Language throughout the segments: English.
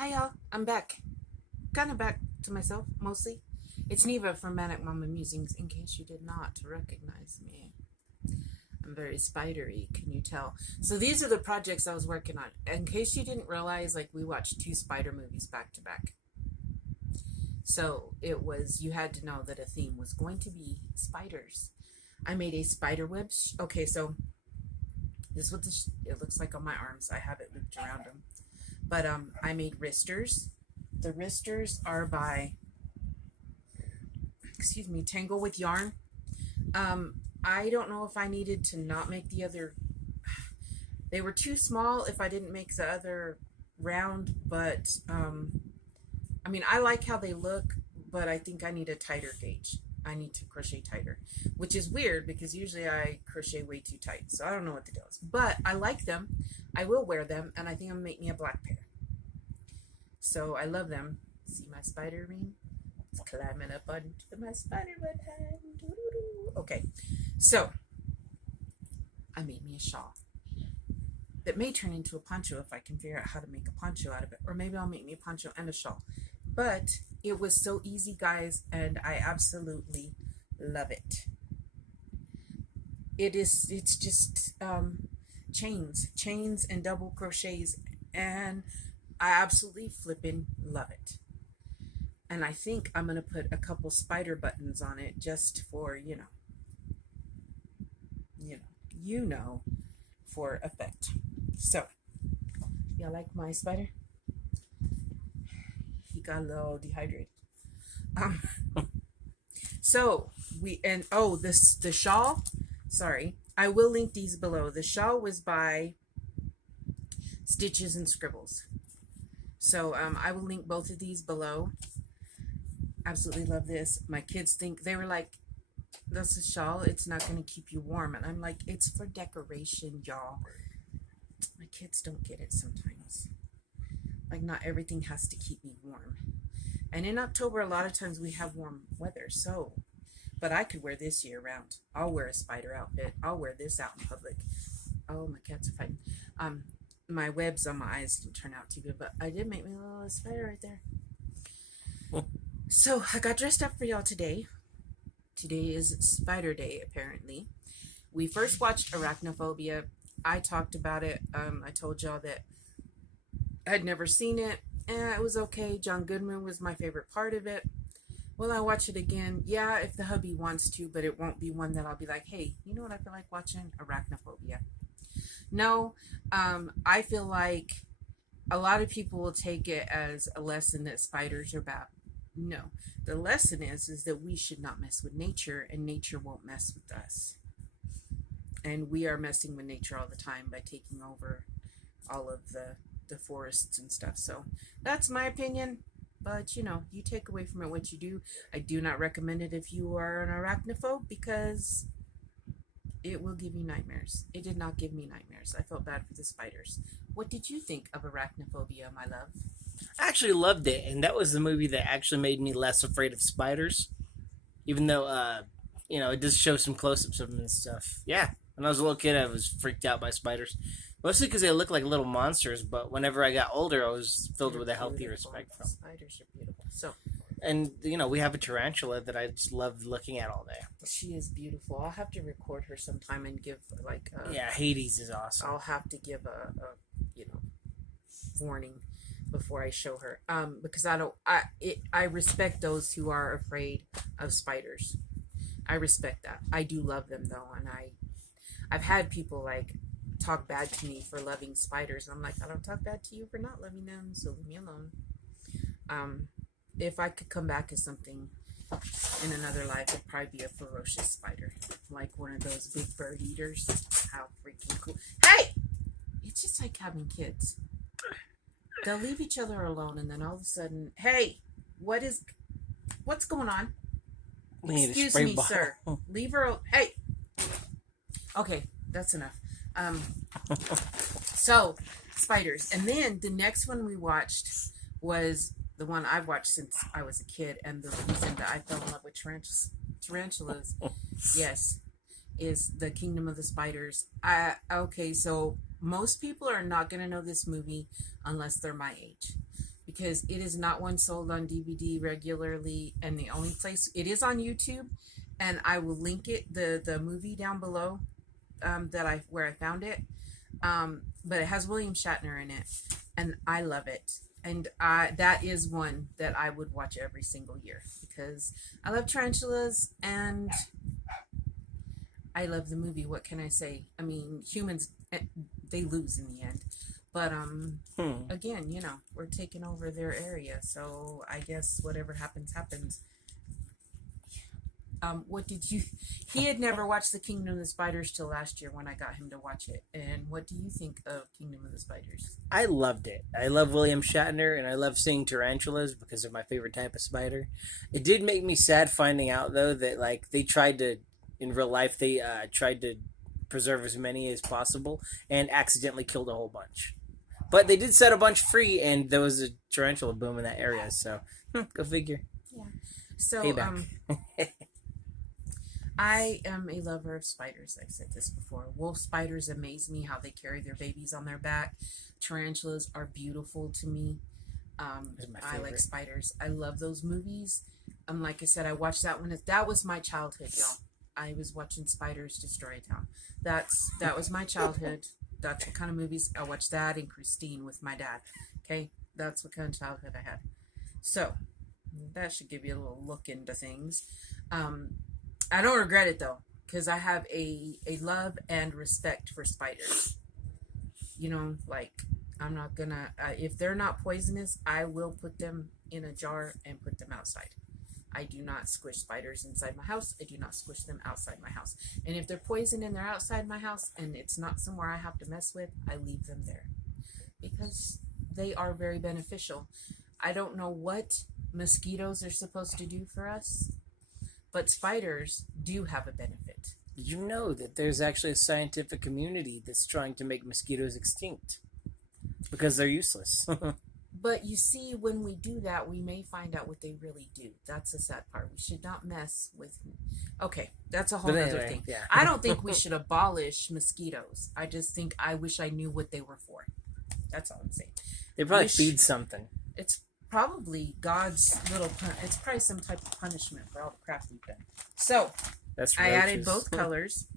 Hi y'all, I'm back. Kind of back to myself, mostly. It's Neva from Manic Mama Musings, in case you did not recognize me. I'm very spidery, can you tell? So these are the projects I was working on. In case you didn't realize, like, we watched two spider movies back to back. So it was, you had to know that a theme was going to be spiders. I made a spiderweb. Okay, so this is what it looks like on my arms. I have it looped around them. But I made wristers. The wristers are by, Tangle with Yarn. I don't know if I needed to not make the other. They were too small if I didn't make the other round, but I like how they look, but I think I need a tighter gauge. I need to crochet tighter, which is weird because usually I crochet way too tight. So I don't know what the deal is, but I like them. I will wear them, and I think I'm gonna make me a black pair. So I love them. See my spider ring? It's climbing up onto my spider web hand. Okay, so I made me a shawl that may turn into a poncho if I can figure out how to make a poncho out of it, or maybe I'll make me a poncho and a shawl. But it was so easy, guys, and I absolutely love it. It's just chains and double crochets, and I absolutely flippin' love it. And I think I'm gonna put a couple spider buttons on it just for, for effect. So, y'all like my spider? He got a little dehydrated. Um, so the shawl. Sorry, I will link these below. The shawl was by Stitches and Scribbles. So I will link both of these below. Absolutely love this. My kids they were like, that's a shawl, it's not going to keep you warm. And I'm like, it's for decoration, y'all. My kids don't get it sometimes. Like, not everything has to keep me warm. And in October, a lot of times we have warm weather. So, but I could wear this year round. I'll wear a spider outfit. I'll wear this out in public. Oh, my cats are fighting. My webs on my eyes didn't turn out too good, but I did make me a little spider right there. So I got dressed up for y'all today. Today is Spider Day, apparently. We first watched Arachnophobia. I talked about it. I told y'all that I'd never seen it. It was okay. John Goodman was my favorite part of it. Will I watch it again? Yeah, if the hubby wants to, but it won't be one that I'll be like, hey, you know what I feel like watching? Arachnophobia. No, I feel like a lot of people will take it as a lesson that spiders are bad. No, the lesson is that we should not mess with nature, and nature won't mess with us. And we are messing with nature all the time by taking over all of the forests and stuff. So that's my opinion. But you take away from it what you do. I do not recommend it if you are an arachnophobe, because it will give you nightmares. It did not give me nightmares. I felt bad for the spiders. What did you think of Arachnophobia, my love? I actually loved it, and that was the movie that actually made me less afraid of spiders. Even though, it does show some close-ups of them and stuff. Yeah, when I was a little kid, I was freaked out by spiders. Mostly because they look like little monsters, but whenever I got older, I was filled with a healthy respect for them. Spiders are beautiful. So, and, we have a tarantula that I just love looking at all day. She is beautiful. I'll have to record her sometime and give, like... yeah, Hades is awesome. I'll have to give a warning before I show her. Because I respect those who are afraid of spiders. I respect that. I do love them, though, and I've had people, like, talk bad to me for loving spiders. I'm like, I don't talk bad to you for not loving them, so leave me alone. If I could come back as something in another life, it'd probably be a ferocious spider, like one of those big bird eaters. How freaking cool! Hey, it's just like having kids. They'll leave each other alone, and then all of a sudden, hey, what's going on? Excuse me, sir. Leave her. Hey. Okay, that's enough. So spiders, and then the next one we watched was the one I've watched since I was a kid, and the reason that I fell in love with tarantulas, yes, is The Kingdom of the Spiders. Okay, so most people are not going to know this movie unless they're my age, because it is not one sold on DVD regularly, and the only place it is on YouTube, and I will link it the movie down below, that I where I found it. But it has William Shatner in it, and I love it. And that is one that I would watch every single year because I love tarantulas and I love the movie. What can I say? I mean, humans, they lose in the end. But again, we're taking over their area, so I guess whatever happens, happens. What did you? He had never watched The Kingdom of the Spiders till last year when I got him to watch it. And what do you think of Kingdom of the Spiders? I loved it. I love William Shatner, and I love seeing tarantulas because they're my favorite type of spider. It did make me sad finding out though that like they tried to, in real life, they tried to preserve as many as possible and accidentally killed a whole bunch. But they did set a bunch free, and there was a tarantula boom in that area. So go figure. Yeah. So Payback. I am a lover of spiders. I've said this before. Wolf spiders amaze me how they carry their babies on their back. Tarantulas are beautiful to me. I like spiders. I love those movies. Like I said, I watched that one. That was my childhood, y'all. I was watching Spiders Destroy a Town. That was my childhood. That's what kind of movies I watched. That and Christine with my dad. Okay, that's what kind of childhood I had. So that should give you a little look into things. I don't regret it though, because I have a love and respect for spiders. Like I'm not gonna if they're not poisonous, I will put them in a jar and put them outside. I do not squish spiders inside my house. I do not squish them outside my house. And if they're poison and they're outside my house and it's not somewhere I have to mess with, I leave them there because they are very beneficial. I don't know what mosquitoes are supposed to do for us, but spiders do have a benefit. Did you know that there's actually a scientific community that's trying to make mosquitoes extinct because they're useless? But you see, when we do that, we may find out what they really do. That's the sad part. We should not mess with... Okay, that's a whole other thing. Yeah. I don't think we should abolish mosquitoes. I just think I wish I knew what they were for. That's all I'm saying. They probably feed something. It's probably God's little... It's probably some type of punishment for all the crap we've done. So, I added both colors.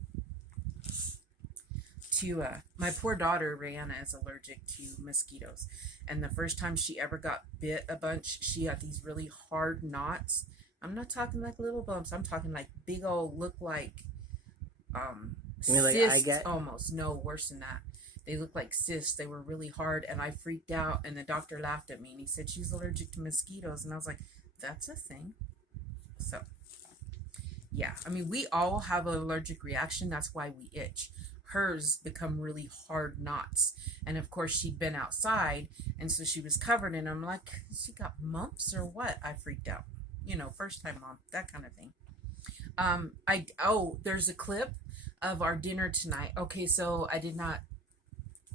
My poor daughter Rihanna is allergic to mosquitoes, and the first time she ever got bit a bunch, she had these really hard knots. I'm not talking like little bumps. I'm talking like big old, look like cysts, like almost. No, worse than that. They look like cysts. They were really hard, and I freaked out, and the doctor laughed at me, and he said she's allergic to mosquitoes, and I was like, that's a thing. So yeah, I mean, we all have an allergic reaction. That's why we itch. Hers become really hard knots, and of course she'd been outside, and so she was covered, and I'm like, she got mumps or what? I freaked out. First time mom, that kind of thing. There's a clip of our dinner tonight. Okay, so I did not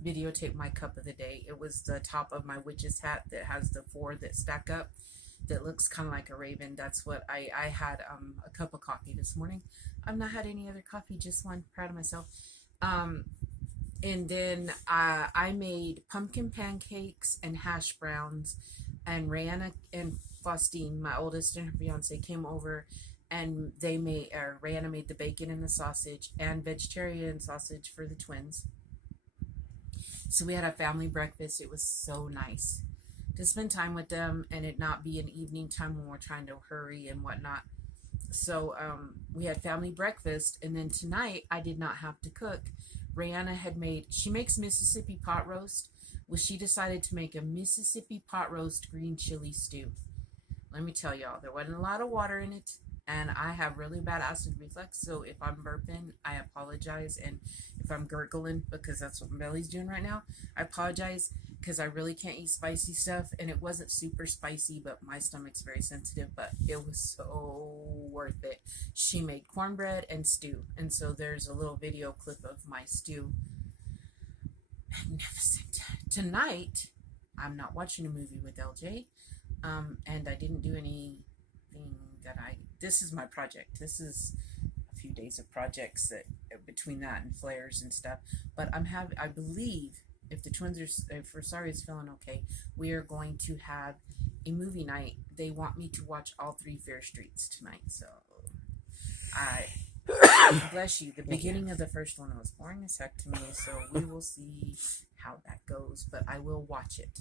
videotape my cup of the day. It was the top of my witch's hat that has the 4 that stack up, that looks kind of like a raven. That's what I had. A cup of coffee this morning. I've not had any other coffee, just one. Proud of myself. And then I made pumpkin pancakes and hash browns, and Rihanna and Faustine, my oldest and her fiance, came over, and Rihanna made the bacon and the sausage and vegetarian sausage for the twins. So we had a family breakfast. It was so nice to spend time with them and it not be an evening time when we're trying to hurry and whatnot. So we had family breakfast, and then tonight I did not have to cook. Rihanna she makes Mississippi pot roast. Well, she decided to make a Mississippi pot roast green chili stew. Let me tell y'all, there wasn't a lot of water in it, and I have really bad acid reflux, so if I'm burping, I apologize, and if I'm gurgling, because that's what my belly's doing right now, I apologize, because I really can't eat spicy stuff, and it wasn't super spicy, but my stomach's very sensitive, but it was so worth it. She made cornbread and stew, and so there's a little video clip of my stew. Magnificent. Tonight, I'm not watching a movie with LJ, and I didn't do anything this is my project. This is a few days of projects that between that and flares and stuff, but I believe if the twins are, if Rosario's feeling okay, we are going to have a movie night. They want me to watch all three Fair Streets tonight, so I bless you. The beginning of the first one was boring as heck to me, so we will see how that goes. But I will watch it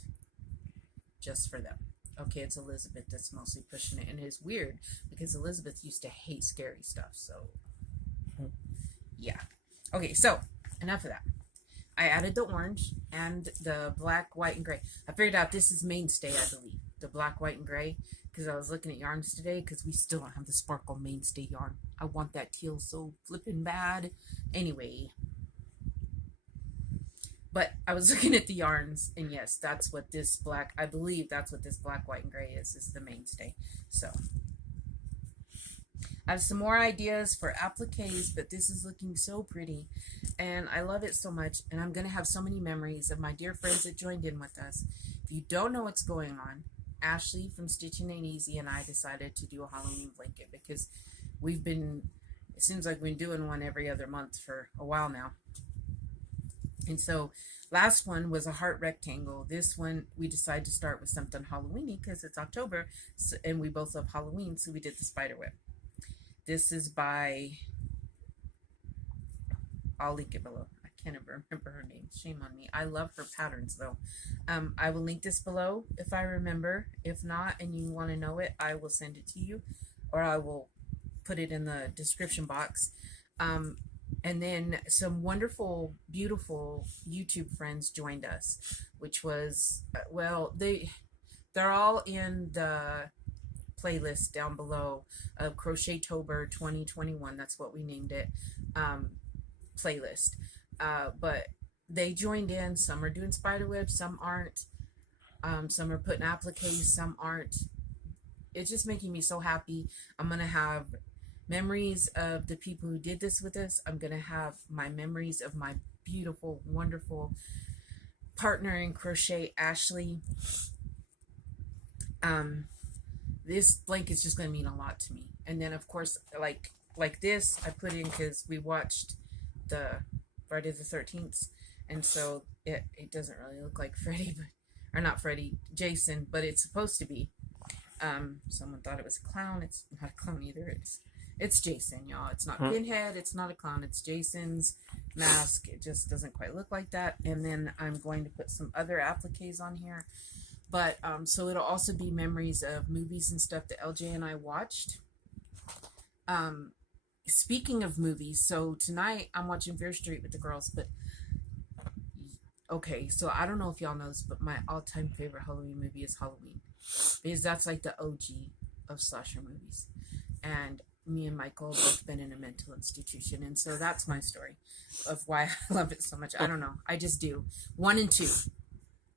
just for them. Okay, it's Elizabeth that's mostly pushing it, and it's weird because Elizabeth used to hate scary stuff. So yeah. Okay, so enough of that. I added the orange and the black, white, and gray. I figured out this is mainstay, I believe. The black, white, and gray. Because I was looking at yarns today. Because we still don't have the sparkle mainstay yarn. I want that teal so flippin' bad. Anyway. But I was looking at the yarns. And yes, that's what this black... I believe that's what this black, white, and gray is the mainstay. So... I have some more ideas for appliques, but this is looking so pretty, and I love it so much, and I'm going to have so many memories of my dear friends that joined in with us. If you don't know what's going on, Ashley from Stitching Ain't Easy and I decided to do a Halloween blanket because it seems like we've been doing one every other month for a while now. And so last one was a heart rectangle. This one, we decided to start with something Halloween-y because it's October, and we both love Halloween, so we did the Spiderweb. This is by, I'll link it below. I can't ever remember her name. Shame on me. I love her patterns, though. I will link this below if I remember. If not, and you want to know it, I will send it to you, or I will put it in the description box. And then some wonderful, beautiful YouTube friends joined us, which was, well, they're all in the playlist down below of Crochettober 2021. That's what we named it. Playlist. But they joined in. Some are doing spiderweb, some aren't. Some are putting appliques, some aren't. It's just making me so happy. I'm gonna have memories of the people who did this with us. I'm gonna have my memories of my beautiful, wonderful partner in crochet, Ashley. This blanket's just going to mean a lot to me. And then, of course, like this, I put in because we watched the Friday the 13th. And so it doesn't really look like Freddy, or not Freddy, Jason, but it's supposed to be. Someone thought it was a clown. It's not a clown either. It's Jason, y'all. It's not Pinhead. It's not a clown. It's Jason's mask. It just doesn't quite look like that. And then I'm going to put some other appliques on here. But, so it'll also be memories of movies and stuff that LJ and I watched. Speaking of movies, so tonight I'm watching Fear Street with the girls, but, okay, so I don't know if y'all know this, but my all-time favorite Halloween movie is Halloween. Because that's like the OG of slasher movies. And me and Michael have both been in a mental institution, and so that's my story of why I love it so much. I don't know. I just do. 1 and 2.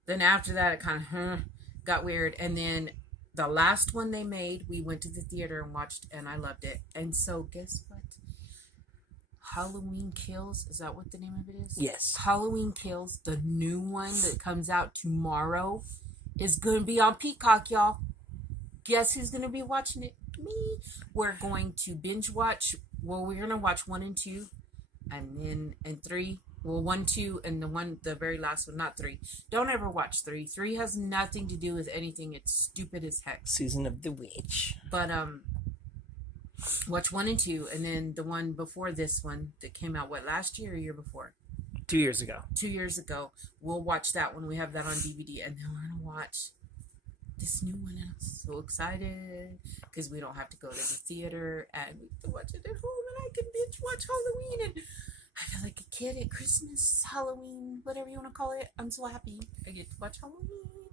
Then after that, it kind of got weird. And then the last one they made, we went to the theater and watched, and I loved it. And so guess what? Halloween Kills. Is that what the name of it is? Yes. Halloween Kills, the new one that comes out tomorrow, is going to be on Peacock, y'all. Guess who's going to be watching it? Me. We're going to binge watch. Well, we're going to watch 1 and 2, and 3. Well, 1, 2, and the very last one, not 3. Don't ever watch 3. 3 has nothing to do with anything. It's stupid as heck. Season of the Witch. But, watch 1 and 2, and then the one before this one that came out, last year or year before? 2 years ago. 2 years ago. We'll watch that one. We have that on DVD, and then we're going to watch this new one. I'm so excited, because we don't have to go to the theater, and we can watch it at home, and I can binge watch Halloween, and I feel like a kid at Christmas, Halloween, whatever you want to call it. I'm so happy I get to watch Halloween.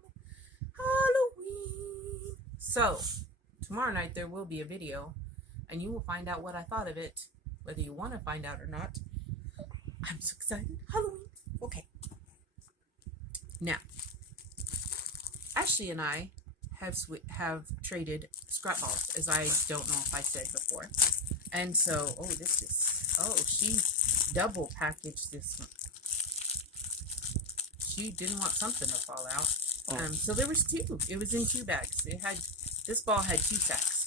Halloween. So, tomorrow night there will be a video, and you will find out what I thought of it, whether you want to find out or not. I'm so excited. Halloween. Okay. Now, Ashley and I have traded scrap balls, as I don't know if I said before. And so, she double packaged this one. She didn't want something to fall out. So there was 2. It was in 2 bags. This ball had 2 sacks.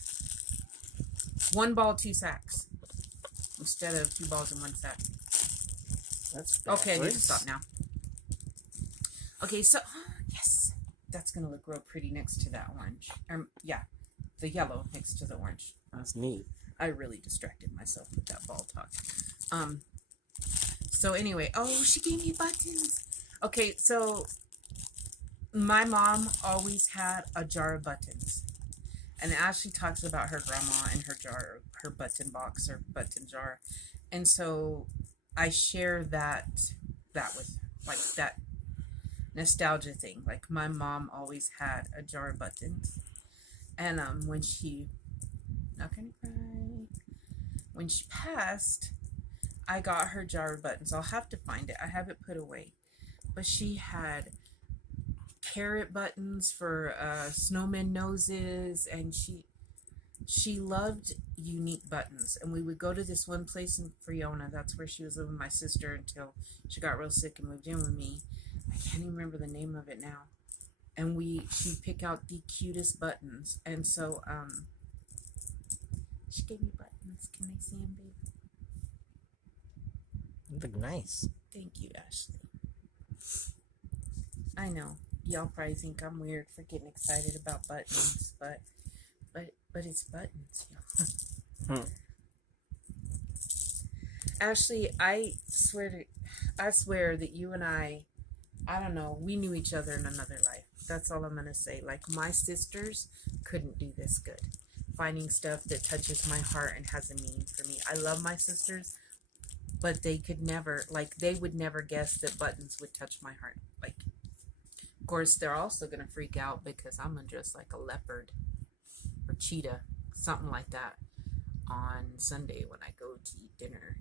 1 ball, 2 sacks. Instead of 2 balls in 1 sack. That's okay. I need to stop now. Okay, so yes, that's gonna look real pretty next to that orange. Yeah, the yellow next to the orange. That's neat. I really distracted myself with that ball talk. Um. So anyway, oh, she gave me buttons. Okay, so my mom always had a jar of buttons, and Ashley talks about her grandma and her jar, her button box or button jar, and so I share that with like that nostalgia thing. Like my mom always had a jar of buttons, and when she not gonna cry when she passed, I got her jar of buttons. I'll have to find it. I have it put away, but she had carrot buttons for snowman noses, and she loved unique buttons. And we would go to this one place in Friona. That's where she was living with my sister until she got real sick and moved in with me. I can't even remember the name of it now. And she'd pick out the cutest buttons. And so she gave me buttons. Can I see them, babe? They look nice. Thank you, Ashley. I know y'all probably think I'm weird for getting excited about buttons, but it's buttons, y'all. Ashley, I swear that you and I don't know, we knew each other in another life. That's all I'm gonna say. Like my sisters couldn't do this good. Finding stuff that touches my heart and has a meaning for me. I love my sisters, but they could never, like, they would never guess that buttons would touch my heart. Like, of course, they're also going to freak out because I'm going to dress like a leopard or cheetah, something like that, on Sunday when I go to eat dinner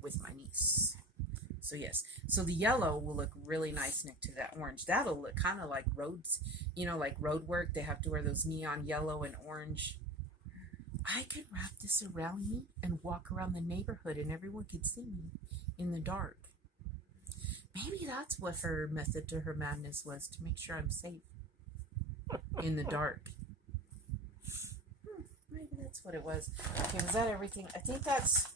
with my niece. So, yes. So, the yellow will look really nice next to that orange. That'll look kind of like roads, you know, like road work. They have to wear those neon yellow and orange. I could wrap this around me and walk around the neighborhood and everyone could see me in the dark. Maybe that's what her method to her madness was, to make sure I'm safe in the dark. Maybe that's what it was. Okay, was that everything? I think that's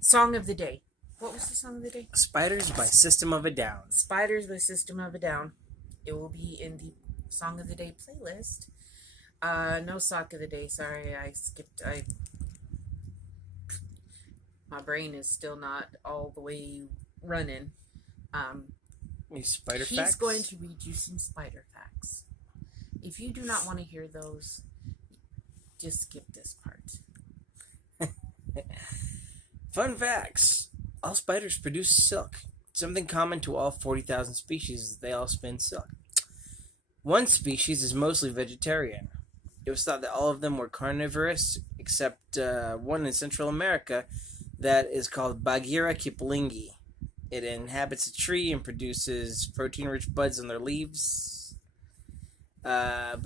Song of the Day. What was the Song of the Day? Spiders by System of a Down. Spiders by System of a Down. It will be in the Song of the Day playlist. No sock of the day. Sorry, I skipped. My brain is still not all the way running. Spider He's facts? going to read you some spider facts. If you do not want to hear those, just skip this part. Fun facts. All spiders produce silk. Something common to all 40,000 species is they all spin silk. One species is mostly vegetarian. It was thought that all of them were carnivorous, except one in Central America that is called Bagheera kiplingi. It inhabits a tree and produces protein-rich buds on their leaves. Anyway.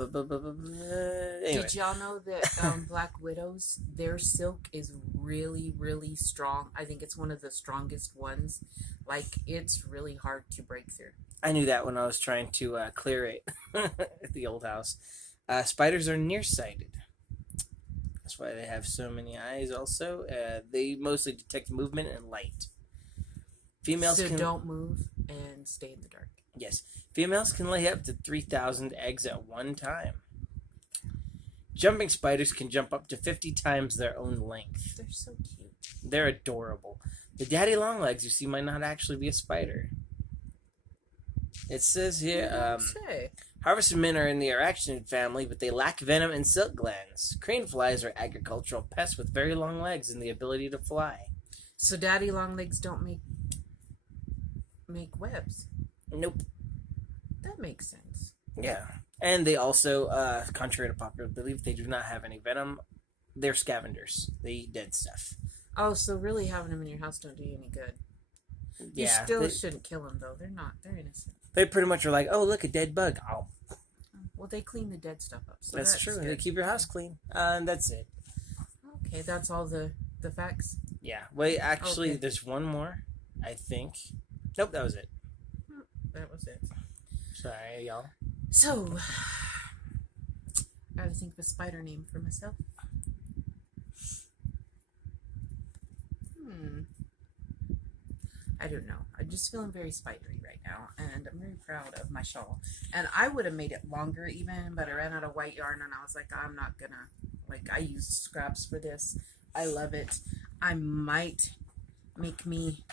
Did y'all know that black widows, their silk is really, really strong? I think it's one of the strongest ones. Like, it's really hard to break through. I knew that when I was trying to clear it at the old house. Spiders are nearsighted. That's why they have so many eyes also. They mostly detect movement and light. Females so don't move and stay in the dark. Yes. Females can lay up to 3,000 eggs at one time. Jumping spiders can jump up to 50 times their own length. They're so cute. They're adorable. The daddy longlegs you see might not actually be a spider. It says here, harvested men are in the arachnid family, but they lack venom and silk glands. Crane flies are agricultural pests with very long legs and the ability to fly. So daddy longlegs don't make webs? Nope. That makes sense. Yeah. And they also, contrary to popular belief, they do not have any venom. They're scavengers. They eat dead stuff. Oh, so really having them in your house don't do you any good. You still shouldn't kill them, though. They're innocent. They pretty much are like, oh, look, a dead bug. Oh. Well, they clean the dead stuff up. So that's true. Good. They keep your house clean. And that's it. Okay, that's all the facts? Yeah. Wait, actually, there's one more, I think. Nope, that was it. That was it. Sorry, y'all. So, I gotta think of a spider name for myself. I don't know. I'm just feeling very spidery right now, and I'm very proud of my shawl. And I would have made it longer even, but I ran out of white yarn, and I was like, I'm not gonna. Like, I used scraps for this. I love it. I might make me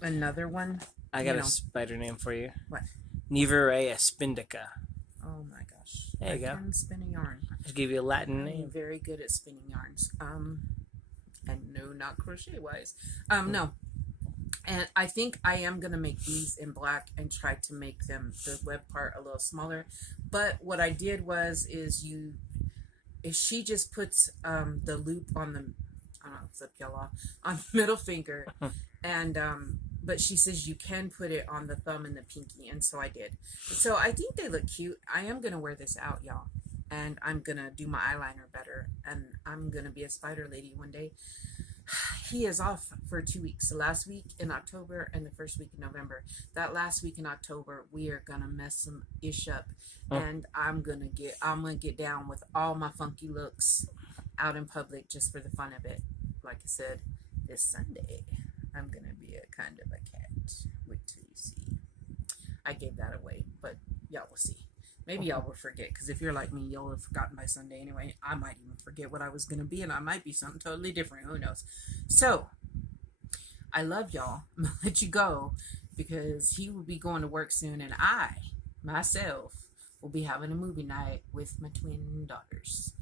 another one. I got a spider name for you. What? Neverea spindica. Oh my gosh. There you go. I can spin a yarn. Just give you a Latin I'm name. very good at spinning yarns. And no, not crochet wise. No. And I think I am going to make these in black and try to make them, the web part, a little smaller. But what I did was, she just puts the loop on the, I don't know, flip y'all on the middle finger. And, but she says you can put it on the thumb and the pinky. And so I did. So I think they look cute. I am going to wear this out, y'all. And I'm going to do my eyeliner better. And I'm going to be a spider lady one day. He is off for 2 weeks. The last week in October and the first week in November. That last week in October, we are gonna mess some ish up, and I'm gonna get down with all my funky looks out in public just for the fun of it. Like I said, this Sunday, I'm gonna be a kind of a cat. Wait till you see. I gave that away, but y'all will see. Maybe y'all will forget, because if you're like me, you'll have forgotten by Sunday anyway. I might even forget what I was going to be, and I might be something totally different. Who knows? So, I love y'all. I'm going to let you go, because he will be going to work soon, and I, myself, will be having a movie night with my twin daughters.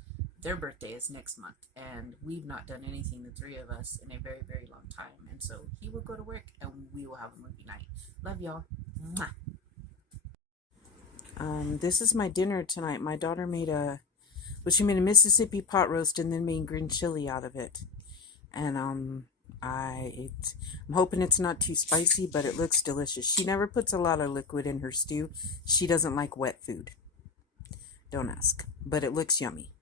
Their birthday is next month, and we've not done anything, the three of us, in a very, very long time. And so, he will go to work, and we will have a movie night. Love y'all. Mwah. This is my dinner tonight. My daughter made a Mississippi pot roast and then made green chili out of it. And I'm hoping it's not too spicy, but it looks delicious. She never puts a lot of liquid in her stew. She doesn't like wet food. Don't ask. But it looks yummy.